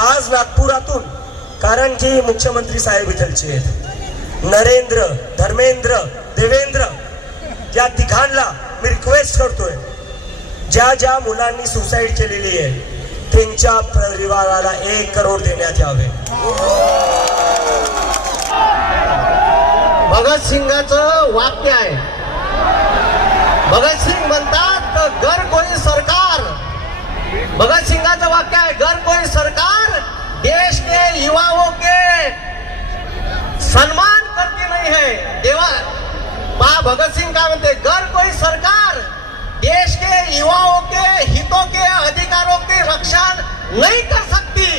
आज नागपुरातून, कारण की मुख्यमंत्री साहेब इथलचे आहेत, नरेंद्र, धर्मेंद्र, देवेंद्र या तिघांना मी रिक्वेस्ट करतोय, ज्या ज्या मुलांनी सुसाईड केलेली आहे त्यांच्या परिवाराला 1 करोड देण्यात यावे. भगत सिंगाचं वाक्य आहे. भगत सिंग म्हणतात घर कोई सरकार, भगत सिंगाचं वाक्य आहे घर कोई सरकार देश के युवाओं के सम्मान करती नहीं है. देवा पहा भगत सिंग काय म्हणते, घर कोई सरकार देश के युवाओं के हितों के अधिकारों की रक्षा नहीं कर सकती,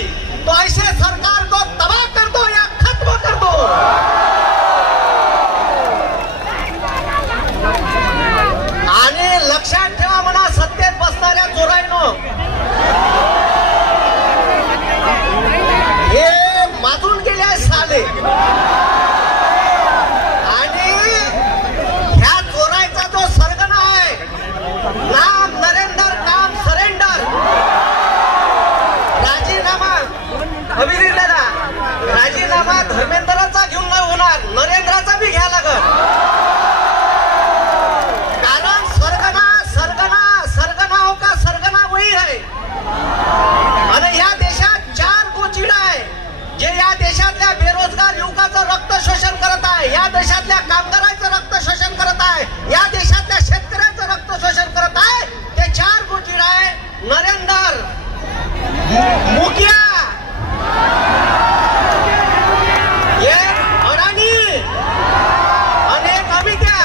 तो ऐसे सरकार को तबाह कर दो या खत्म कर दो. आणि लक्षात ठेवा म्हणा सत्तेत बसणाऱ्या चोरांनो, हे माजून गेले साले. आणि ह्या चोरायचा जो सरगना आहे, नाम नरेंद्र काम सरेंडर, राजीनामा अभिजित दादा, राजीनामा धर्मेंद्राचा घेऊन नाही होणार, नरेंद्राचा बी घ्या लागल. कारण सरगना सरगना सरगना हो का सरगना वही आहे. आणि या देशात 4 गोचिड आहे जे या देशातल्या बेरोजगार युवकाचं रक्त शोषण करत आहे, या देशातल्या कामगारांचं रक्त शोषण करत आहे, या देशातल्या शेतकऱ्यांचं रक्त शोषण करत आहे. ते 4 गोचिड आहे, नरेंद्र, मुखिया, एक अडाणी आणि एक अमित्या.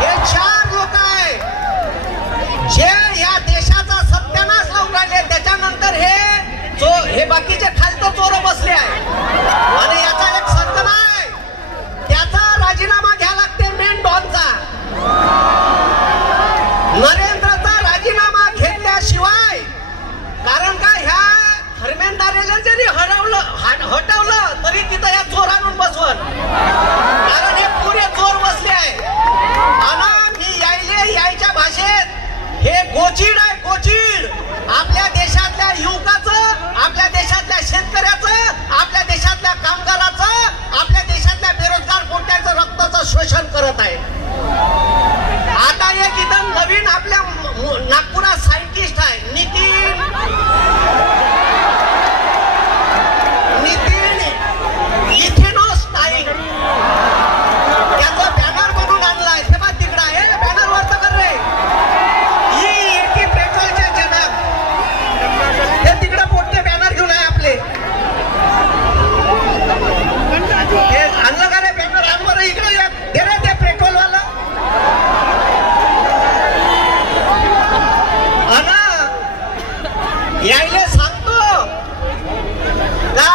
हे 4 लोक आहे जे या देशाचा सत्यानाश लावून राहिले. त्याच्यानंतर हे बाकीचे खालतो चोर बसले आहे. आणि याचा एक सरगना आहे, त्याचा राजीनामा घ्या लागते मेन डॉनचा. नरेंद्रचा राजीनामा घेतल्याशिवाय, कारण का ह्या धर्मेंद्राला जरी हटवलं तरी तिथं या चोर आणून बसवल. कारण हे पुरे चोर बसले आहे. आणि मी यायच्या भाषेत हे गोचीड आहे, गोचीड आपल्या देशातल्या युवकाचं, आपल्या देशातल्या शेतकऱ्याचं, आपल्या देशातल्या कामगाराचं, आपल्या देशातल्या बेरोजगार पोट्यांचं रक्ताचं शोषण करत आहे. आता एक इथं नवीन आपल्या नागपुरात सायंटिस्ट आहे, नितीन इथिनोस्टाईन, त्याचा बॅनर बनवून आणलाय. ते बघ तिकडं आहे, बॅनर वरचं कर रे. ही पेट्रोलचे जनक हे तिकडे मोठे बॅनर घेऊन आहे आपले. हे आणलं का रे बॅनर? आण बरं इकडे, दे रे ते पेट्रोलवाला. यायले सांगतो का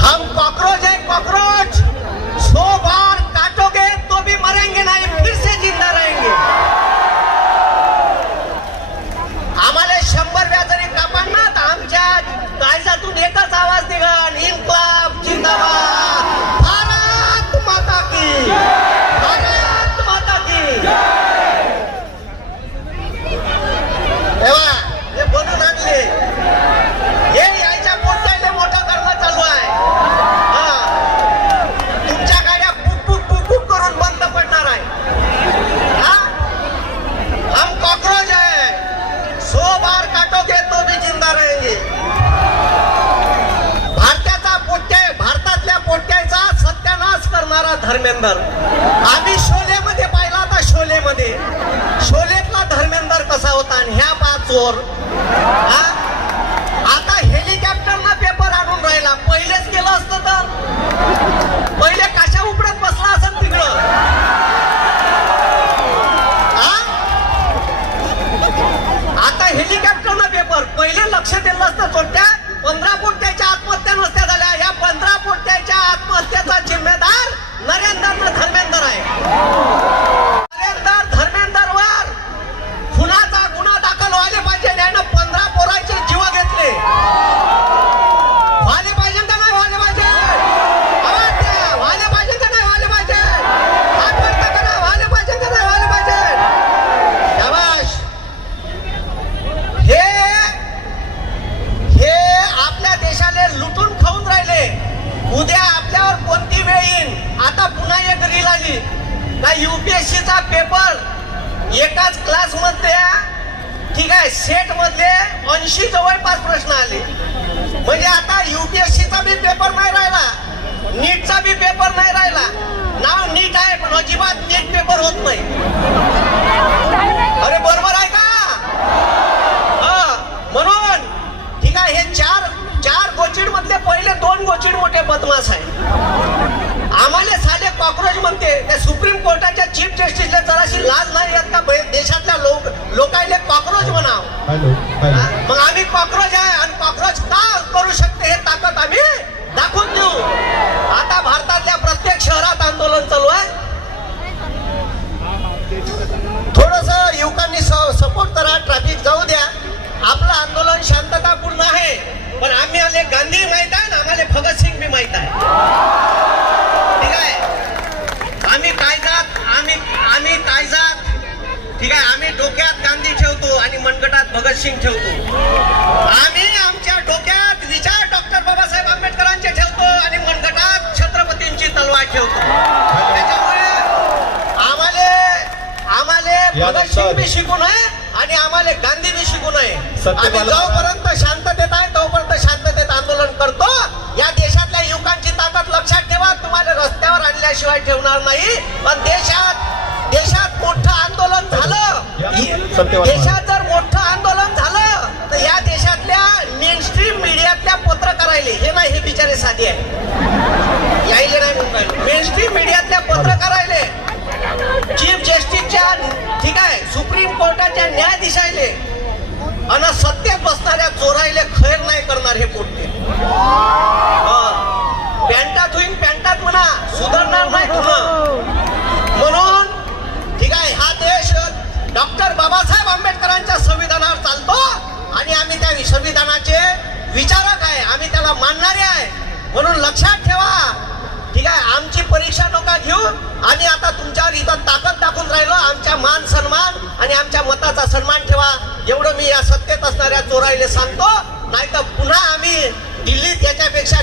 हम कॉकरोच है, कॉकरोच 100 बार काटोगे तो भी मरेंगे नहीं, फिर से जिंदा रहेंगे. आम्हाला 100 वेळा जरी कापांना तर आमच्या काळजातून एकच आवाज निघाल, इन्क्लाब जिंदाबाद, भारत माता की, भारत माता की. तेव्हा हे बनून आणले, हे यायच्या पोट्याला मोठं करणं चालू आहे. तुमच्या गाड्या पुक करून बंद पडणार आहे. हम कॉकरोच है, 100 बार काटोगे तो भी जिंदा रहेंगे. भारतातल्या पोट्याचा सत्यानाश करणारा धर्मेंद्र आम्ही शोलेमध्ये पाहिला होता. शोलेतला धर्मेंद्र कसा होता आणि ह्या 5 चोर. आता हेलिकॉप्टरना पेपर आणून राहिला. पहिलेच केलं असतं तर पहिले कशा उपडत बसला असं तिकडं. आता हेलिकॉप्टरना पेपर पहिले लक्ष दिलं असतं. छोट्या 15 पोट्याच्या आत्महत्या नसत्या झाल्या. या 15 पोट्याच्या आत्महत्याचा जिम्मेदार नरेंद्र धर्मेंद्र आहे. नरेंद्र धर्मेंद्रवर खुनाचा गुन्हा दाखल व्हायला पाहिजे. 15 पोरांचे मध्ये ठीक आहे सेट मधले 80 जवळपास प्रश्न आले. म्हणजे आता युपीएससीचा बी पेपर नाही राहिला, नीटचा बी पेपर नाही राहिला. नाव नीट आहे पण अजिबात नीट पेपर होत नाही. अरे बरोबर आहे का? म्हणून ठीक आहे हे चार गोचिड मधले पहिले 2 गोचिड मोठे बदमाश आहे. आम्हाला साले कॉक्रोच म्हणते. त्या सुप्रीम कोर्टाच्या चीफ जस्टिसला जराशी लाज नाही येत का देशातल्या लोकांना कॉक्रोच म्हणाव? मग आम्ही कॉक्रोच आहे आणि कॉक्रोच का करू शकते हे ताकद आम्ही दाखवून देऊ. आता भारतातल्या प्रत्येक शहरात आंदोलन चालू आहे. थोडस युवकांनी सपोर्ट करा, ट्रॅफिक जाऊ द्या. आपलं आंदोलन शांततापूर्ण आहे. पण आम्ही आले गांधी माहित आहे ना, आम्हाला भगतसिंग बी माहित आहे. ठीक आहे, आम्ही कायजात ठीक आहे, आम्ही डोक्यात गांधी ठेवतो आणि मनगटात भगतसिंग ठेवतो. आम्ही आमच्या डोक्यात विचार डॉक्टर बाबासाहेब आंबेडकरांचे ठेवतो आणि मनगटात छत्रपतींची तलवार ठेवतो. त्याच्यामुळे आम्हाला भगतसिंग बी शिकू नये आणि आम्हाला गांधी बी शिकू नये. आम्ही जोपर्यंत शांततेत आहे तोपर्यंत शांततेत आंदोलन करतो. या देशातल्या युवकांची ताकद लक्षात ठेवा. तुम्हाला रस्त्यावर आणल्याशिवाय ठेवणार नाही. पण देशात मोठं आंदोलन झालं, देशात जर मोठं आंदोलन झालं तर या देशातल्या मेनस्ट्रीम मीडियातल्या पत्रकारायले हे नाही, हे बिचारे साधी आहे यायले नाही म्हणून मेनस्ट्रीम मीडियातल्या पत्रकारायले चीफ जस्टिसच्या ठीक आहे सुप्रीम कोर्टाच्या न्यायाधीशायले आणि सत्तेत बसणाऱ्या चोरायले खैर नाही करणार हे पोटते. पॅन्टात होईन पॅन्टात म्हणा, सुधारणार नाही कुणा. म्हणून ठीक आहे हा देश डॉक्टर बाबासाहेब आंबेडकरांच्या संविधानावर चालतो आणि आम्ही त्या संविधानाचे विचारक आहे, आम्ही त्याला मानणारे आहे. म्हणून लक्षात ठेवा ठीक आहे, आमची परीक्षा नका घेऊ. आणि आता तुमच्यावर इथं ताकद दाखवून राहिलो. आमच्या मान सन्मान आणि आमच्या मताचा सन्मान ठेवा, एवढं मी या सत्तेत असणाऱ्या चोरायले सांगतो. नाही तर पुन्हा आम्ही दिल्लीत याच्यापेक्षा